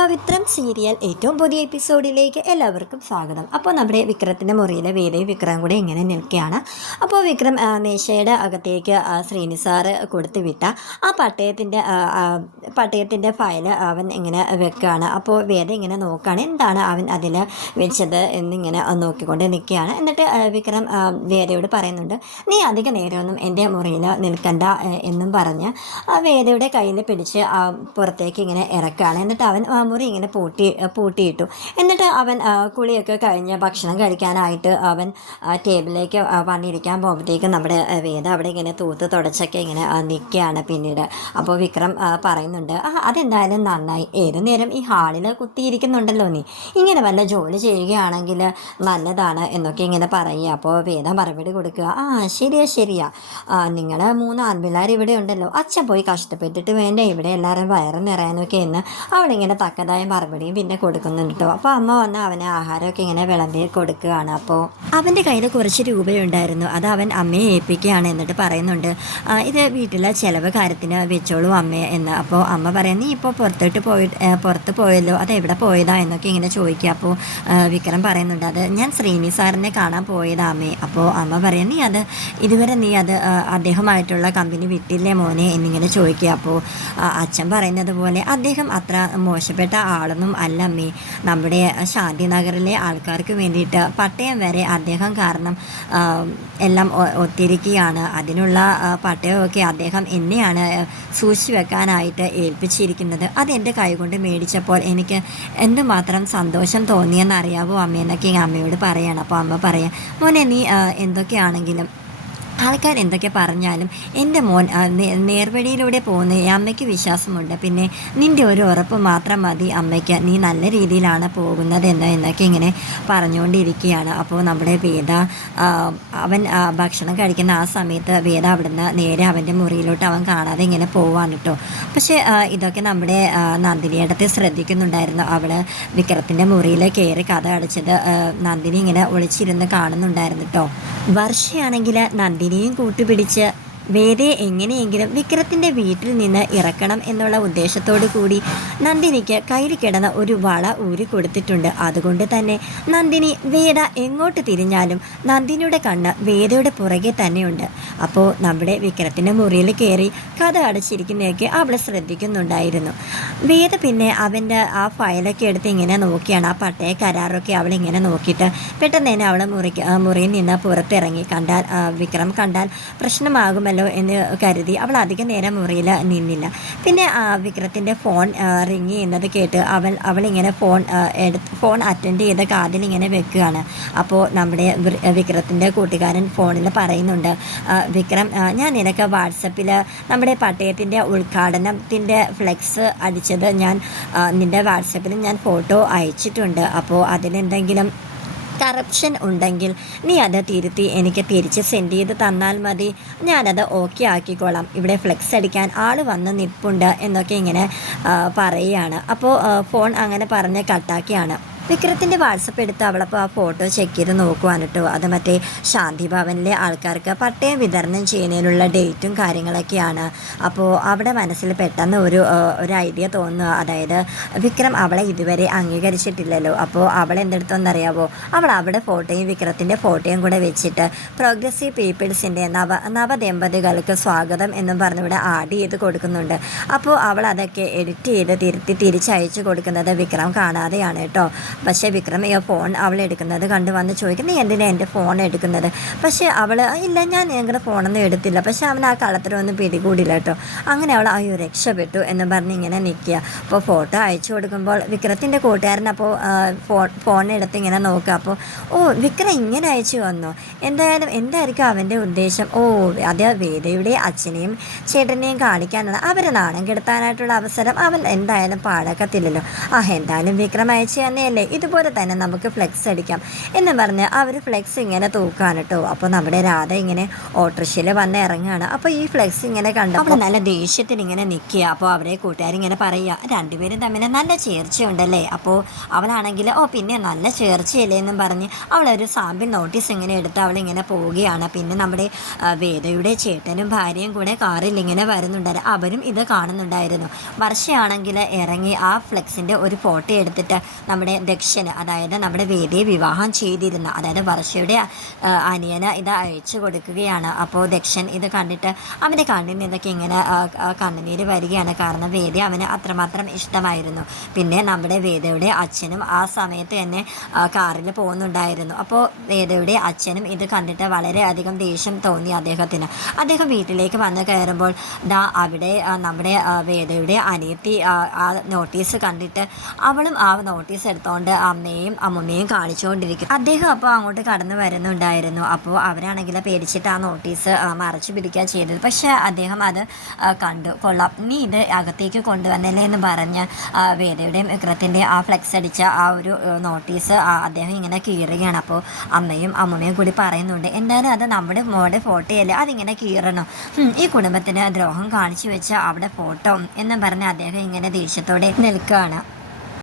പവിത്രം serial ഏറ്റവും പുതിയ എപ്പിസോഡിലേക്ക് എല്ലാവർക്കും സ്വാഗതം. അപ്പോൾ നമ്മുടെ വിക്രത്തിന്റെ മുറിയിലെ വേദയും വിക്രം കൂടെ ഇങ്ങനെ നിൽക്കുകയാണ്. അപ്പോൾ വിക്രം മേശയുടെ അകത്തേക്ക് ശ്രീനി സാറ് വിട്ട ആ പട്ടയത്തിന്റെ പട്ടയത്തിന്റെ ഫയൽ അവൻ ഇങ്ങനെ വെക്കുകയാണ്. അപ്പോൾ വേദ ഇങ്ങനെ നോക്കുകയാണ് എന്താണ് അവൻ അതിൽ വെച്ചത് എന്നിങ്ങനെ നോക്കിക്കൊണ്ട് നിൽക്കുകയാണ്. എന്നിട്ട് വിക്രം വേദയോട് പറയുന്നുണ്ട് നീ അധിക നേരമൊന്നും എന്റെ മുറിയിൽ നിൽക്കണ്ട എന്നും പറഞ്ഞ് ആ വേദയുടെ കയ്യിൽ പിടിച്ച് പുറത്തേക്ക് ഇങ്ങനെ ഇറക്കുകയാണ്. എന്നിട്ട് അവൻ മുറി ഇങ്ങനെ പൂട്ടി പൂട്ടിയിട്ടു. എന്നിട്ട് അവൻ കുളിയൊക്കെ കഴിഞ്ഞ് ഭക്ഷണം കഴിക്കാനായിട്ട് അവൻ ടേബിളിലേക്ക് വന്നിരിക്കാൻ പോകുമ്പോഴത്തേക്ക് നമ്മുടെ വേദ അവിടെ ഇങ്ങനെ തൂത്ത് തുടച്ചൊക്കെ ഇങ്ങനെ നിൽക്കുകയാണ് പിന്നീട്. അപ്പോൾ വിക്രം പറയുന്നുണ്ട് ആ അതെന്തായാലും നന്നായി. ഏത് നേരം ഈ ഹാളിൽ കുത്തിയിരിക്കുന്നുണ്ടല്ലോ നീ? ഇങ്ങനെ വല്ല ജോലി ചെയ്യുകയാണെങ്കിൽ നല്ലതാണ് എന്നൊക്കെ ഇങ്ങനെ പറയുക. അപ്പോൾ വേദ മറുപടി കൊടുക്കുക ആ ശരിയാ ശരിയാ. നിങ്ങൾ മൂന്ന് ആൺപിള്ളേർ ഇവിടെ ഉണ്ടല്ലോ അച്ഛൻ പോയി കഷ്ടപ്പെട്ടിട്ട് വേണ്ടേ? ഇവിടെ എല്ലാവരും വയറ് നിറയാനൊക്കെ എന്ന്. അവളിങ്ങനെ തക്കതായ മറുപടിയും പിന്നെ കൊടുക്കുന്നുണ്ട് കേട്ടോ അപ്പോൾ അമ്മ വന്ന് അവന് ആഹാരമൊക്കെ ഇങ്ങനെ വിളമ്പി കൊടുക്കുകയാണ്. അപ്പോൾ അവന്റെ കയ്യിൽ കുറച്ച് രൂപയുണ്ടായിരുന്നു. അത് അവൻ അമ്മയെ ഏൽപ്പിക്കുകയാണ് എന്നിട്ട് പറയുന്നുണ്ട് ഇത് വീട്ടിലെ ചിലവ് കാര്യത്തിന് വെച്ചോളൂ അമ്മയെ എന്ന്. അപ്പോൾ അമ്മ പറയുന്നത് നീ ഇപ്പോൾ പുറത്തോട്ട് പോയി പുറത്ത് പോയല്ലോ അത് എവിടെ പോയതാ എന്നൊക്കെ ഇങ്ങനെ ചോദിക്കുക. അപ്പോൾ വിക്രം പറയുന്നുണ്ട് അത് ഞാൻ ശ്രീനി സാറിനെ കാണാൻ പോയതാ അമ്മേ അപ്പോൾ അമ്മ പറയാം നീ അത് ഇതുവരെ നീ അത് അദ്ദേഹമായിട്ടുള്ള കമ്പനി വിട്ടില്ലേ മോനെ എന്നിങ്ങനെ ചോദിക്കുക. അപ്പോൾ അച്ഛൻ പറയുന്നത് പോലെ അദ്ദേഹം അത്ര മോശപ്പെട്ട ആളൊന്നും അല്ല അമ്മേ. നമ്മുടെ ശാന്തിനഗറിലെ ആൾക്കാർക്ക് വേണ്ടിയിട്ട് പട്ടയം വരെ അദ്ദേഹം കാരണം എല്ലാം ഒത്തിരിക്കുകയാണ്. അതിനുള്ള പട്ടയമൊക്കെ അദ്ദേഹം എന്നെയാണ് സൂക്ഷിച്ചു വെക്കാനായിട്ട് ഏൽപ്പിച്ചിരിക്കുന്നത്. അത് എന്റെ കൈകൊണ്ട് മേടിച്ചപ്പോൾ എനിക്ക് എന്തുമാത്രം സന്തോഷം തോന്നിയെന്നറിയാവോ അമ്മയെന്നൊക്കെ അമ്മയോട് പറയണം. അപ്പോൾ അമ്മ പറയാം മോനെ നീ എന്തൊക്കെയാണെങ്കിലും ആൾക്കാർ എന്തൊക്കെ പറഞ്ഞാലും എന്റെ മോൻ നേർവഴിയിലൂടെ പോകുന്ന അമ്മയ്ക്ക് വിശ്വാസമുണ്ട്. പിന്നെ നിന്റെ ഒരു ഉറപ്പ് മാത്രം മതി അമ്മയ്ക്ക്. നീ നല്ല രീതിയിലാണ് പോകുന്നത് എന്ന് എന്നൊക്കെ ഇങ്ങനെ പറഞ്ഞുകൊണ്ടിരിക്കുകയാണ്. അപ്പോൾ നമ്മുടെ വേദ അവൻ ഭക്ഷണം കഴിക്കുന്ന ആ സമയത്ത് വേദ അവിടുന്ന് നേരെ അവന്റെ മുറിയിലോട്ട് അവൻ കാണാതെ ഇങ്ങനെ പോവാണ് കേട്ടോ. പക്ഷേ ഇതൊക്കെ നമ്മുടെ ആ, നന്ദിനിയിടത്തെ ശ്രദ്ധിക്കുന്നുണ്ടായിരുന്നു. അവൾ വിക്രത്തിന്റെ മുറിയിൽ കയറി കഥ അടച്ചത് നന്ദിനി ഇങ്ങനെ ഒളിച്ചിരുന്ന് കാണുന്നുണ്ടായിരുന്നു കേട്ടോ. വർഷയാണെങ്കിൽ നന്ദിനിയും കൂട്ടുപിടിച്ച് വേദയെ എങ്ങനെയെങ്കിലും വിക്രത്തിന്റെ വീട്ടിൽ നിന്ന് ഇറക്കണം എന്നുള്ള ഉദ്ദേശത്തോടു കൂടി നന്ദിനിക്ക് കയ്യിൽ കിടന്ന ഒരു വള ഊരി കൊടുത്തിട്ടുണ്ട്. അതുകൊണ്ട് തന്നെ നന്ദിനി വേദ എങ്ങോട്ട് തിരിഞ്ഞാലും നന്ദിനിയുടെ കണ്ണ് വേദയുടെ പുറകെ തന്നെയുണ്ട്. അപ്പോൾ നമ്മുടെ വിക്രത്തിന്റെ മുറിയിൽ കയറി കഥ അടച്ചിരിക്കുന്നതൊക്കെ അവൾ ശ്രദ്ധിക്കുന്നുണ്ടായിരുന്നു. വേദ പിന്നെ അവന്റെ ആ ഫയലൊക്കെ എടുത്ത് ഇങ്ങനെ നോക്കിയാണ്. ആ പട്ടയ കരാറൊക്കെ അവൾ ഇങ്ങനെ നോക്കിയിട്ട് പെട്ടെന്ന് തന്നെ അവൾ മുറിക്ക് മുറിയിൽ നിന്ന് പുറത്തിറങ്ങി. കണ്ടാൽ വിക്രം കണ്ടാൽ പ്രശ്നമാകുമല്ലോ എന്ന് കരുതി അവൾ അധികം നേരം മുറിയിൽ നിന്നില്ല. പിന്നെ വിക്രത്തിന്റെ ഫോൺ റിങ് ചെയ്യുന്നത് കേട്ട് അവൾ അവളിങ്ങനെ ഫോൺ എടുത്ത് ഫോൺ അറ്റൻഡ് ചെയ്ത് കാതിലിങ്ങനെ വെക്കുകയാണ്. അപ്പോൾ നമ്മുടെ വിക്രത്തിന്റെ കൂട്ടുകാരൻ ഫോണിൽ പറയുന്നുണ്ട് വിക്രം ഞാൻ നിനക്ക് വാട്സപ്പിൽ നമ്മുടെ പട്ടയത്തിന്റെ ഉദ്ഘാടനത്തിന്റെ ഫ്ലെക്സ് അടിച്ചത് ഞാൻ നിന്റെ വാട്സപ്പിൽ ഞാൻ ഫോട്ടോ അയച്ചിട്ടുണ്ട്. അപ്പോൾ അതിലെന്തെങ്കിലും കറപ്ഷൻ ഉണ്ടെങ്കിൽ നീ അത് തിരുത്തി എനിക്ക് തിരിച്ച് സെൻഡ് ചെയ്ത് തന്നാൽ മതി. ഞാനത് ഓക്കെ ആക്കിക്കോളാം. ഇവിടെ ഫ്ലെക്സ് അടിക്കാൻ ആൾ വന്ന് നിൽപ്പുണ്ട് എന്നൊക്കെ ഇങ്ങനെ പറയുകയാണ്. അപ്പോൾ ഫോൺ അങ്ങനെ പറഞ്ഞ് കട്ടാക്കിയാണ് വിക്രത്തിന്റെ വാട്സപ്പ് എടുത്ത് അവളപ്പോൾ ആ ഫോട്ടോ ചെക്ക് ചെയ്ത് നോക്കുവാണ് കേട്ടോ അത് മറ്റേ ശാന്തി ഭവനിലെ ആൾക്കാർക്ക് പട്ടയം വിതരണം ചെയ്യുന്നതിനുള്ള ഡേറ്റും കാര്യങ്ങളൊക്കെയാണ്. അപ്പോൾ അവിടെ മനസ്സിൽ പെട്ടെന്ന് ഒരു ഒരു ഐഡിയ തോന്നുക. അതായത് വിക്രം അവളെ ഇതുവരെ അംഗീകരിച്ചിട്ടില്ലല്ലോ. അപ്പോൾ അവൾ എന്തെടുത്തോന്നറിയാവോ? അവൾ അവിടെ ഫോട്ടോയും വിക്രത്തിന്റെ ഫോട്ടോയും കൂടെ വെച്ചിട്ട് പ്രോഗ്രസീവ് പീപ്പിൾസിന്റെ നവ നവദമ്പതികൾക്ക് സ്വാഗതം എന്നും പറഞ്ഞ് ഇവിടെ ആഡ് ചെയ്ത് കൊടുക്കുന്നുണ്ട്. അപ്പോൾ അവൾ അതൊക്കെ എഡിറ്റ് ചെയ്ത് തിരുത്തി തിരിച്ചയച്ചു കൊടുക്കുന്നത് വിക്രം കാണാതെയാണ് കേട്ടോ പക്ഷേ ഈ ഫോൺ അവൾ എടുക്കുന്നത് കണ്ട് വന്ന് ചോദിക്കും നീ എന്തിനാ എന്റെ ഫോൺ എടുക്കുന്നത്? പക്ഷേ അവൾ ഇല്ല ഞാൻ ഞങ്ങളുടെ ഫോണൊന്നും എടുത്തില്ല. പക്ഷേ അവൻ ആ കളത്തിലൊന്നും പിടികൂടില്ല കേട്ടോ. അങ്ങനെ അവൾ അയ്യോ രക്ഷപ്പെട്ടു എന്ന് പറഞ്ഞ് ഇങ്ങനെ നിൽക്കുക. അപ്പോൾ ഫോട്ടോ അയച്ചു കൊടുക്കുമ്പോൾ വിക്രത്തിന്റെ കൂട്ടുകാരൻ അപ്പോൾ ഫോൺ എടുത്ത് ഇങ്ങനെ നോക്കുക. അപ്പോൾ ഓ വിക്രം ഇങ്ങനെ അയച്ചു വന്നു? എന്തായാലും എന്തായിരിക്കും അവന്റെ ഉദ്ദേശം? ഓ അത് വേദയുടെ അച്ഛനെയും ചേട്ടനെയും കാണിക്കാനുള്ള അവരെ നാണം കെടുത്താനായിട്ടുള്ള അവസരം അവൻ എന്തായാലും പാടക്കത്തില്ലല്ലോ ആ എന്തായാലും വിക്രം അയച്ചു തന്നെയല്ലേ. ഇതുപോലെ തന്നെ നമുക്ക് ഫ്ലെക്സ് അടിക്കാം. എന്ന് പറഞ്ഞ് അവർ ഫ്ലെക്സ് ഇങ്ങനെ തൂക്കാണ് കേട്ടോ അപ്പോൾ നമ്മുടെ രാധ ഇങ്ങനെ ഓട്ടോറിക്ഷയിൽ വന്ന് ഇറങ്ങുകയാണ് അപ്പോൾ ഈ ഫ്ലെക്സ് ഇങ്ങനെ കണ്ടു അവിടെ നല്ല ദേഷ്യത്തിന് ഇങ്ങനെ നിൽക്കുക അപ്പോൾ അവരെ കൂട്ടുകാരിങ്ങനെ പറയുക രണ്ടുപേരും തമ്മിൽ നല്ല ചേർച്ചയുണ്ടല്ലേ? അപ്പോൾ അവളാണെങ്കിൽ ഓ പിന്നെ നല്ല ചേർച്ചയല്ലേ? എന്നും പറഞ്ഞ് അവളൊരു സാമ്പിൾ നോട്ടീസ് ഇങ്ങനെ എടുത്ത് അവളിങ്ങനെ പോവുകയാണ്. പിന്നെ നമ്മുടെ വേദയുടെ ചേട്ടനും ഭാര്യയും കൂടെ കാറിൽ ഇങ്ങനെ വരുന്നുണ്ടായിരുന്നു. അവരും ഇത് കാണുന്നുണ്ടായിരുന്നു. വർഷയാണെങ്കിൽ ഇറങ്ങി ആ ഫ്ലെക്സിന്റെ ഒരു ഫോട്ടോ എടുത്തിട്ട് നമ്മുടെ ദക്ഷന് അതായത് നമ്മുടെ വേദിയെ വിവാഹം ചെയ്തിരുന്ന അതായത് വർഷയുടെ അനിയന് ഇത് അയച്ചു കൊടുക്കുകയാണ്. അപ്പോൾ ദക്ഷൻ ഇത് കണ്ടിട്ട് അവന്റെ കണ്ണിൽ നിന്നൊക്കെ ഇങ്ങനെ കണ്ണുനീര് വരികയാണ്. കാരണം വേദി അവന് അത്രമാത്രം ഇഷ്ടമായിരുന്നു. പിന്നെ നമ്മുടെ വേദയുടെ അച്ഛനും ആ സമയത്ത് തന്നെ കാറിൽ പോകുന്നുണ്ടായിരുന്നു. അപ്പോൾ വേദയുടെ അച്ഛനും ഇത് കണ്ടിട്ട് വളരെയധികം ദേഷ്യം തോന്നി അദ്ദേഹത്തിന്. അദ്ദേഹം വീട്ടിലേക്ക് വന്ന് കയറുമ്പോൾ ദാ അവിടെ നമ്മുടെ വേദയുടെ അനിയത്തി ആ, നോട്ടീസ് കണ്ടിട്ട് അവളും ആ നോട്ടീസ് എടുത്തുകൊണ്ട് അമ്മയും അമ്മമ്മയും കാണിച്ചുകൊണ്ടിരിക്കും. അദ്ദേഹം അപ്പോൾ അങ്ങോട്ട് കടന്നു വരുന്നുണ്ടായിരുന്നു. അപ്പോൾ അവരാണെങ്കിൽ പേടിച്ചിട്ട് ആ നോട്ടീസ് മറച്ചു പിടിക്കുക ചെയ്തത്. പക്ഷേ അദ്ദേഹം അത് കണ്ടു. കൊള്ളാം. നീ ഇത് അകത്തേക്ക് കൊണ്ടുവന്നല്ലേ എന്ന് പറഞ്ഞ് വേദയുടെയും വിക്രത്തിന്റെയും ആ ഫ്ലെക്സ് അടിച്ച ആ ഒരു നോട്ടീസ് അദ്ദേഹം ഇങ്ങനെ കീറുകയാണ്. അപ്പോൾ അമ്മയും അമ്മമ്മയും കൂടി പറയുന്നുണ്ട് എന്തായാലും അത് നമ്മുടെ മോടെ ഫോട്ടോയല്ലേ? അതിങ്ങനെ കീറണം. ഈ കുടുംബത്തിന് ദ്രോഹം കാണിച്ചു വെച്ച അവിടെ ഫോട്ടോ എന്ന് പറഞ്ഞ് അദ്ദേഹം ഇങ്ങനെ ദേഷ്യത്തോടെ നിൽക്കുകയാണ്.